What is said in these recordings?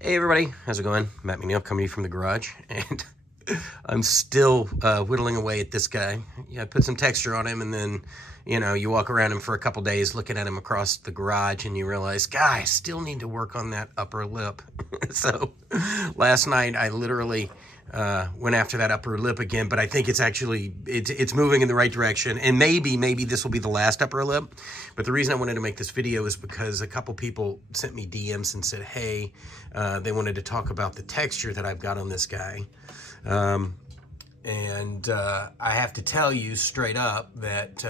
Hey everybody, how's it going? Matt McNeil coming to you from the garage, and I'm still whittling away at this guy. Yeah, I put some texture on him, and then, you walk around him for a couple days looking at him across the garage, and you realize, guy, I still need to work on that upper lip. So last night I literally went after that upper lip again, but I think it's moving in the right direction, and maybe this will be the last upper lip. But the reason I wanted to make this video is because a couple people sent me DMs and said, hey, they wanted to talk about the texture that I've got on this guy. And I have to tell you straight up that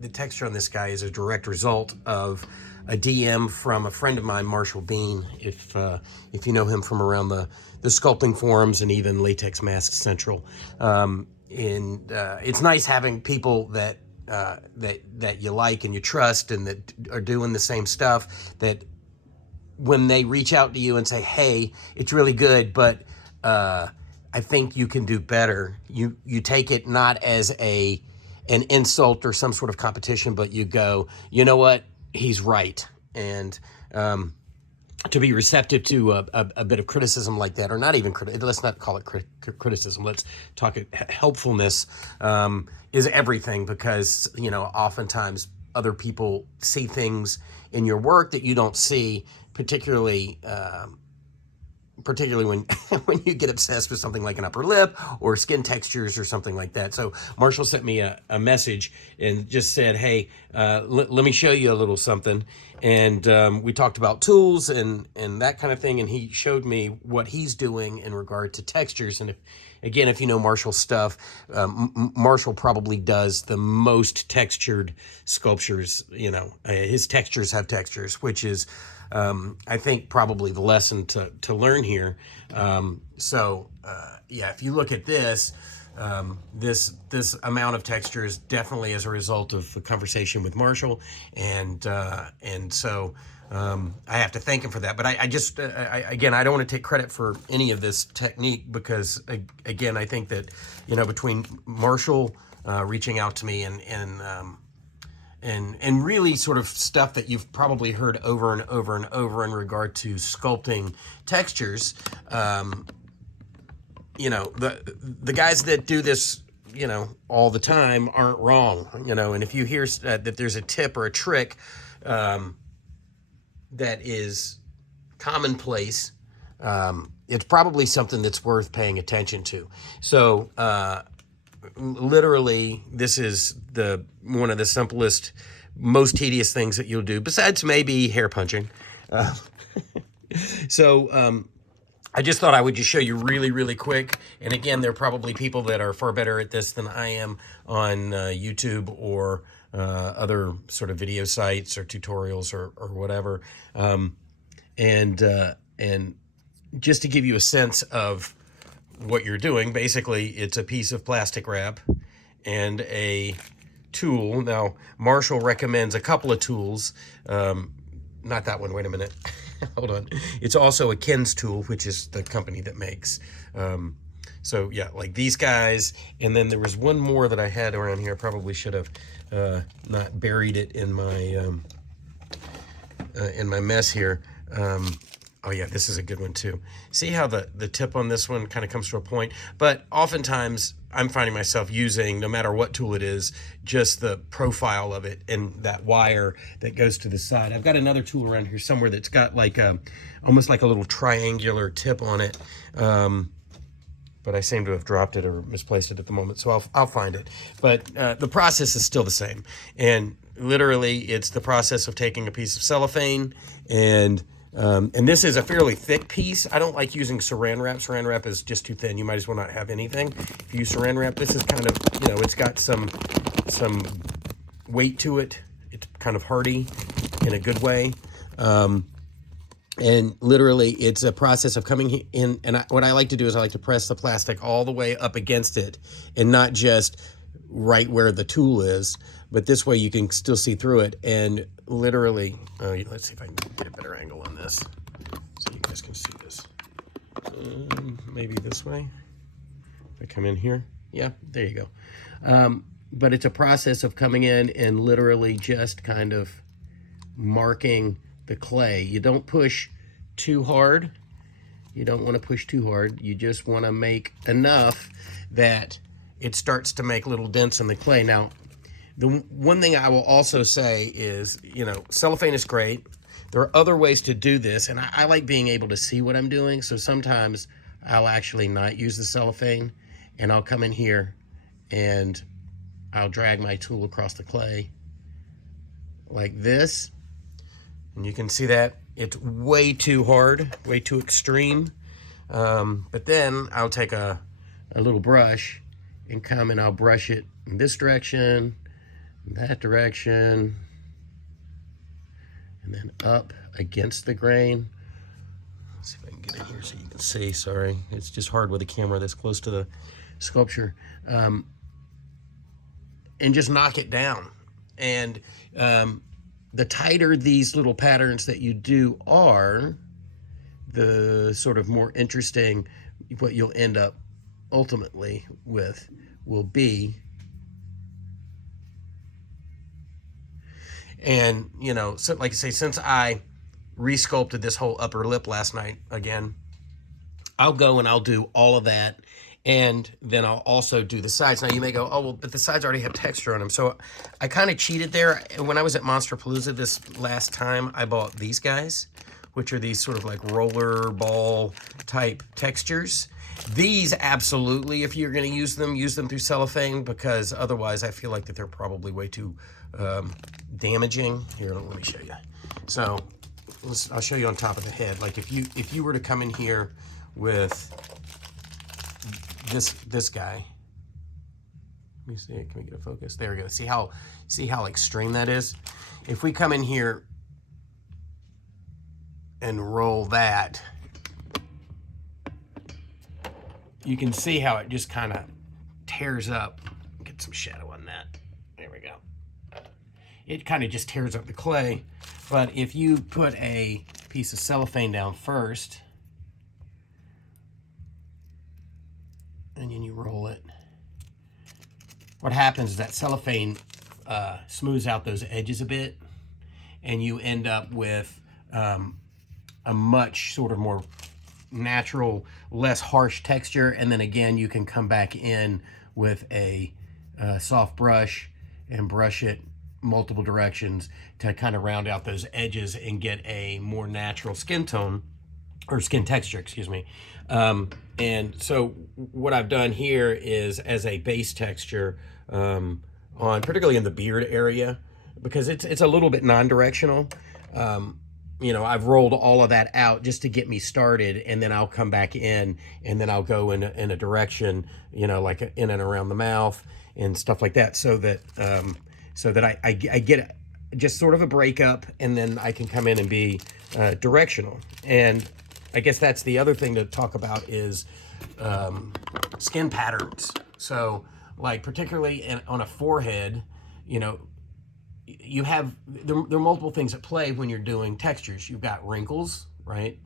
the texture on this guy is a direct result of a DM from a friend of mine, Marshall Bean, if you know him from around the sculpting forums and even Latex Mask Central. It's nice having people that you like and you trust and that are doing the same stuff, that when they reach out to you and say, hey, it's really good, but I think you can do better. You take it not as an insult or some sort of competition, but you go, you know what, he's right. And to be receptive to a bit of criticism like that, or not even let's not call it criticism. Let's talk helpfulness is everything, because oftentimes other people see things in your work that you don't see, particularly when when you get obsessed with something like an upper lip or skin textures or something like that. So Marshall sent me a message and just said, hey, let me show you a little something. And we talked about tools and that kind of thing, and he showed me what he's doing in regard to textures. And if you know Marshall's stuff, Marshall probably does the most textured sculptures. His textures have textures, which is I think probably the lesson to learn here. If you look at this, this amount of texture is definitely as a result of the conversation with Marshall, and so I have to thank him for that. But I don't want to take credit for any of this technique, because again, I think that between Marshall reaching out to me and really sort of stuff that you've probably heard over and over and over in regard to sculpting textures. The guys that do this, all the time aren't wrong, and if you hear that there's a tip or a trick that is commonplace, it's probably something that's worth paying attention to. So, literally, this is one of the simplest, most tedious things that you'll do, besides maybe hair punching. I just thought I would just show you really, really quick. And again, there are probably people that are far better at this than I am on YouTube or other sort of video sites or tutorials or whatever. And just to give you a sense of what you're doing, basically it's a piece of plastic wrap and a tool. Now, Marshall recommends a couple of tools. Not that one, wait a minute. Hold on. It's also a Ken's tool, which is the company that makes. So yeah, like these guys. And then there was one more that I had around here. I probably should have not buried it in my mess here. Oh yeah, this is a good one too. See how the tip on this one kind of comes to a point? But oftentimes I'm finding myself using, no matter what tool it is, just the profile of it and that wire that goes to the side. I've got another tool around here somewhere that's got like almost like a little triangular tip on it. But I seem to have dropped it or misplaced it at the moment, so I'll find it. But the process is still the same. And literally, it's the process of taking a piece of cellophane and this is a fairly thick piece. I don't like using saran wrap. Saran wrap is just too thin. You might as well not have anything. If you use saran wrap, this is kind of, it's got some weight to it. It's kind of hardy in a good way. And literally, it's a process of coming in. And what I like to do is I like to press the plastic all the way up against it and not just right where the tool is. But this way you can still see through it. And literally, let's see if I can get a better angle on this so you guys can see this. Maybe this way. If I come in here. Yeah, there you go. But it's a process of coming in and literally just kind of marking the clay. You don't push too hard You don't want to push too hard. You just want to make enough that it starts to make little dents in the clay. Now, the one thing I will also say is, you know, cellophane is great. There are other ways to do this, and I like being able to see what I'm doing. So sometimes I'll actually not use the cellophane, and I'll come in here and I'll drag my tool across the clay like this. And you can see that it's way too hard, way too extreme. But then I'll take a little brush and come and I'll brush it in this direction, that direction, and then up against the grain. Let's see if I can get in here so you can see. Sorry, it's just hard with a camera this close to the sculpture. And just knock it down. And the tighter these little patterns that you do are, the sort of more interesting what you'll end up ultimately with will be. And, you know, so like I say, since I resculpted this whole upper lip last night again, I'll go and I'll do all of that. And then I'll also do the sides. Now you may go, oh, well, but the sides already have texture on them. So I kind of cheated there. When I was at Monsterpalooza this last time, I bought these guys, which are these sort of like roller ball type textures. These absolutely, if you're going to use them through cellophane, because otherwise I feel like that they're probably way too damaging. Here, let me show you. So I'll show you on top of the head. Like if you were to come in here with this guy, let me see, can we get a focus? There we go. See how extreme that is? If we come in here and roll that, you can see how it just kind of tears up. Get some shadow on that. There we go. It kind of just tears up the clay. But if you put a piece of cellophane down first, and then you roll it, what happens is that cellophane smooths out those edges a bit, and you end up with a much sort of more natural, less harsh texture. And then again, you can come back in with a soft brush and brush it multiple directions to kind of round out those edges and get a more natural skin tone, or skin texture, excuse me. And so what I've done here is as a base texture on, particularly in the beard area, because it's a little bit non-directional. You know, I've rolled all of that out just to get me started, and then I'll come back in, and then I'll go in a direction, you know, like in and around the mouth and stuff like that, so that I get just sort of a breakup, and then I can come in and be directional. And I guess that's the other thing to talk about is skin patterns. So, like particularly on a forehead, you know, you have, there are multiple things at play when you're doing textures. You've got wrinkles, right?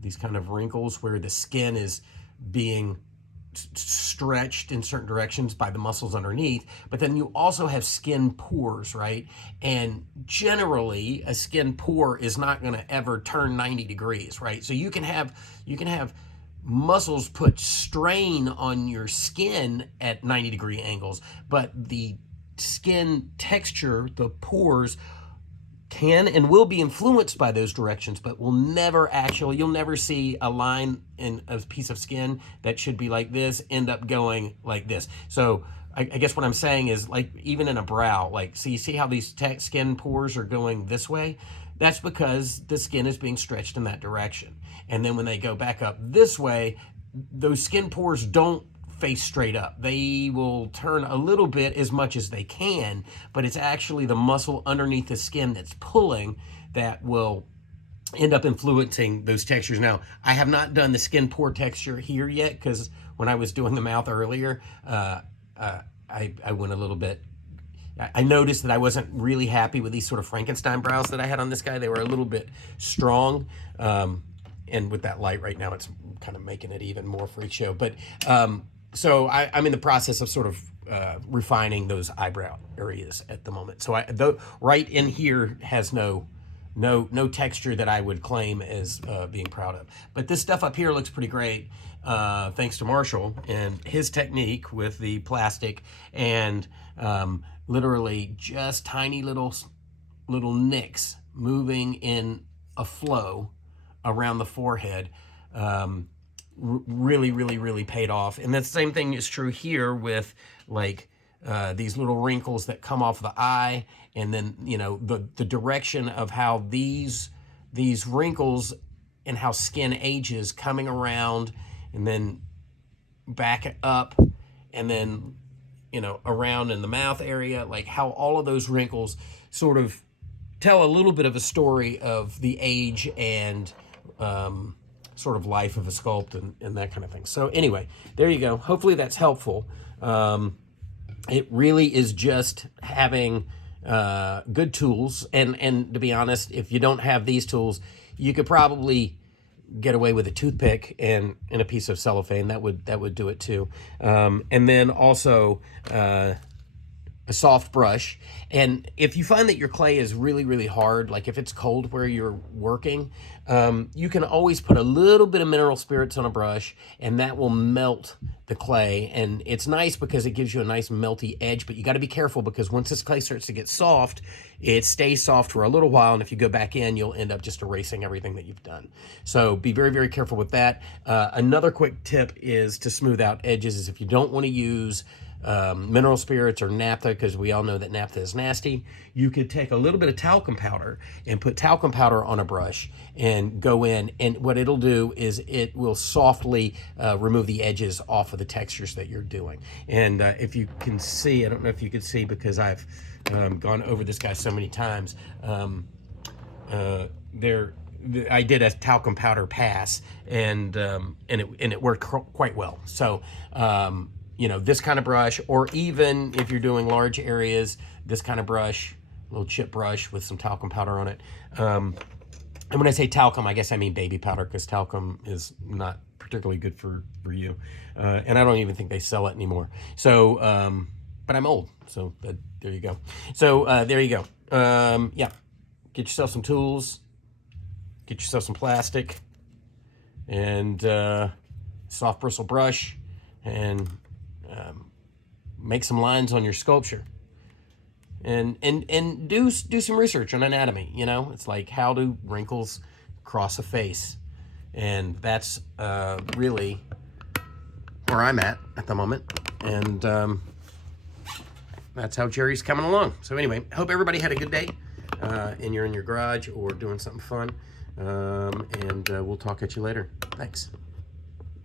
These kind of wrinkles where the skin is being stretched in certain directions by the muscles underneath. But then you also have skin pores, right? And generally a skin pore is not going to ever turn 90 degrees, right? So you can have muscles put strain on your skin at 90-degree angles, but the skin texture, the pores, can and will be influenced by those directions, but will never actually, you'll never see a line in a piece of skin that should be like this end up going like this. So I guess what I'm saying is, like, even in a brow, like, so you see how these skin pores are going this way? That's because the skin is being stretched in that direction. And then when they go back up this way, those skin pores don't face straight up. They will turn a little bit as much as they can, but it's actually the muscle underneath the skin that's pulling that will end up influencing those textures. Now, I have not done the skin pore texture here yet, because when I was doing the mouth earlier, I went a little bit, I noticed that I wasn't really happy with these sort of Frankenstein brows that I had on this guy. They were a little bit strong. And with that light right now, it's kind of making it even more freak show. But so I'm in the process of sort of refining those eyebrow areas at the moment. So right in here has no no texture that I would claim as being proud of. But this stuff up here looks pretty great, thanks to Marshall and his technique with the plastic and literally just tiny little nicks moving in a flow around the forehead. Really paid off. And the same thing is true here with like these little wrinkles that come off the eye, and then, you know, the direction of how these wrinkles and how skin ages coming around and then back up and then, you know, around in the mouth area, like how all of those wrinkles sort of tell a little bit of a story of the age and sort of life of a sculpt and that kind of thing. So anyway, there you go. Hopefully that's helpful. It really is just having good tools. And to be honest, if you don't have these tools, you could probably get away with a toothpick and a piece of cellophane. That would do it too. And then also a soft brush. And if you find that your clay is really hard, like if it's cold where you're working, you can always put a little bit of mineral spirits on a brush and that will melt the clay. And it's nice because it gives you a nice melty edge, but you got to be careful because once this clay starts to get soft, it stays soft for a little while. And if you go back in, you'll end up just erasing everything that you've done. So be very careful with that. Another quick tip is to smooth out edges is if you don't want to use mineral spirits or naphtha, because we all know that naphtha is nasty, you could take a little bit of talcum powder and put talcum powder on a brush and go in, and what it'll do is it will softly remove the edges off of the textures that you're doing. And if you can see, I don't know if you can see because I've gone over this guy so many times, I did a talcum powder pass and it worked quite well. So you know, this kind of brush, or even if you're doing large areas, this kind of brush, little chip brush with some talcum powder on it. And when I say talcum, I guess I mean baby powder, because talcum is not particularly good for you. And I don't even think they sell it anymore. So, but I'm old, so there you go. So there you go. Yeah, get yourself some tools, get yourself some plastic, and soft bristle brush, and make some lines on your sculpture, and do some research on anatomy. You know, it's like, how do wrinkles cross a face? And that's really where I'm at the moment. And that's how Jerry's coming along. So anyway, hope everybody had a good day, and you're in your garage or doing something fun. And we'll talk at you later. Thanks.